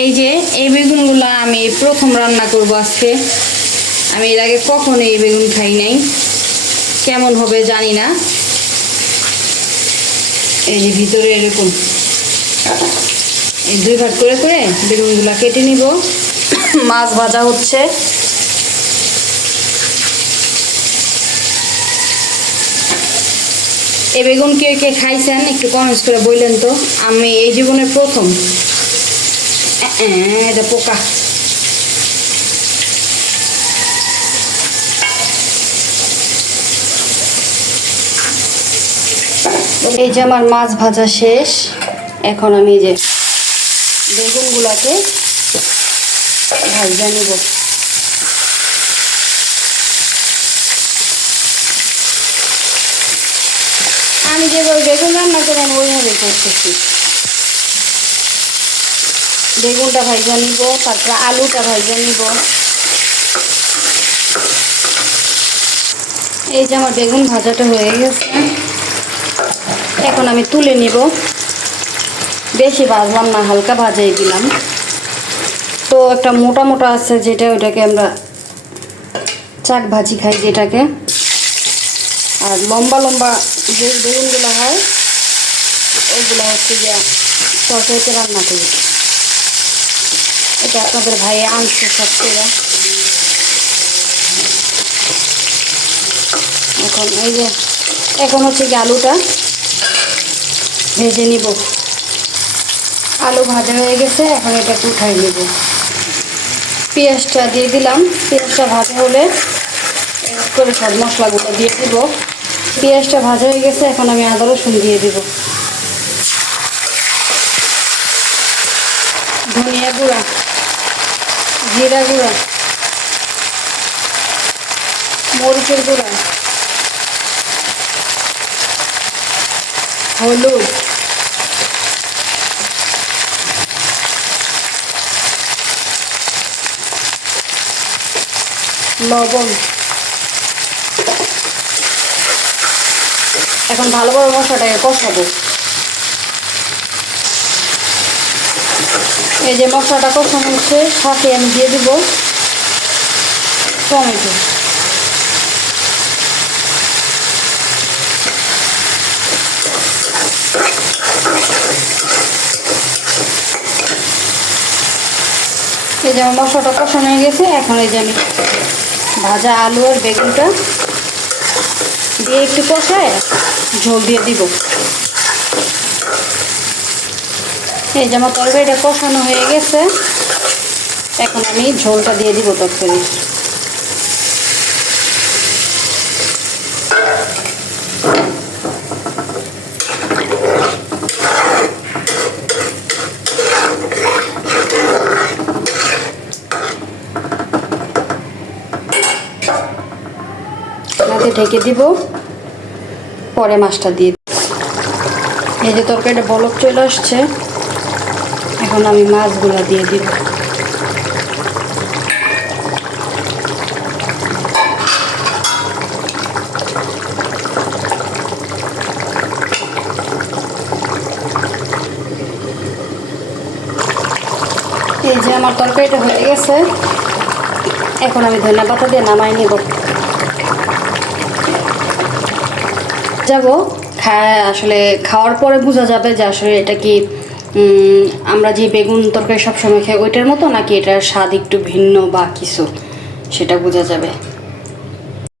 এই যে এই বেগুনগুলো আমি প্রথম রান্না করব আজকে। আমি এর আগে কখনো এই বেগুন খাই নাই, কেমন হবে জানি না। এই যে ভিতরে এরকম এই দুই ভাগ করে করে বেগুনগুলো কেটে নিব। মাছ ভাজা হচ্ছে। এই বেগুন কে কে খাইছেন একটু কমেন্টস করে বললেন তো। আমি এই জীবনের প্রথম। এটা পোকা। এই যে আমার মাছ ভাজা শেষ। এখন আমি যে বেগুনগুলোকে ভাজা নিব। আমি যেভাবে বেগুন রান্না করি আমি ওইভাবে করতেছি। বেগুনটা ভাজা নিব, তারপরে আলুটা ভাজা নিব। এই যে আমার বেগুন ভাজাটা হয়ে গেছে, এখন আমি তুলে নিব। বেশি ভাজলাম না, হালকা ভাজাই দিলাম। তো একটা মোটা মোটা আছে যেটা, ওইটাকে আমরা চাক ভাজি খাই যেটাকে। আর লম্বা লম্বা যে বেগুনগুলো হয় ওইগুলো হচ্ছে যে তরকারিতে রান্না করি। এটা আপনাদের ভাই আনছে সবচেয়ে। এখন এই যে এখন হচ্ছে কি আলুটা ভেজে নিব। আলু ভাজা হয়ে গেছে, এখন এটাকে উঠাই নেব। পেঁয়াজটা দিয়ে দিলাম। পেঁয়াজটা ভাজা হলে করে সব মশলাগুলো দিয়ে দিব। পেঁয়াজটা ভাজা হয়ে গেছে, এখন আমি আদা রসুন দিয়ে দিব। ধনিয়া গুঁড়া, জিরা গুঁড়া, মরিচের গুঁড়া, হলুদ, লবণ। এখন ভালোভাবে মশলাটাকে কষাবো। এই যে মশলাটা কষানো হচ্ছে, সাথে আমি দিয়ে দিব টমেটো। এই যে আমার মশলাটা কষানো হয়ে গেছে, এখন এই যে আমি ভাজা আলু আর বেগুনটা দিয়ে একটু কষায় ঝোল দিয়ে দিব। এই যে আমার তরকারিটা কষানো হয়ে গেছে, এখন আমি ঝোলটা দিয়ে দিব তরকারি। ঢেকে দিব, পরে মাছটা দিয়ে দিব। এই যে তরকারিটা বলক চলে আসছে, এখন আমি মাছগুলো দিয়ে দিব। এই যে আমার তরকারিটা হয়ে গেছে, এখন আমি ধনিয়া পাতা দিয়ে নামাই নেব। আসলে খাওয়ার পরে বোঝা যাবে যে আসলে এটা কি আমরা যে বেগুন তরকারি সবসময় খাই ওইটার মতো, নাকি এটার স্বাদ একটু ভিন্ন বা কিছু, সেটা বোঝা যাবে।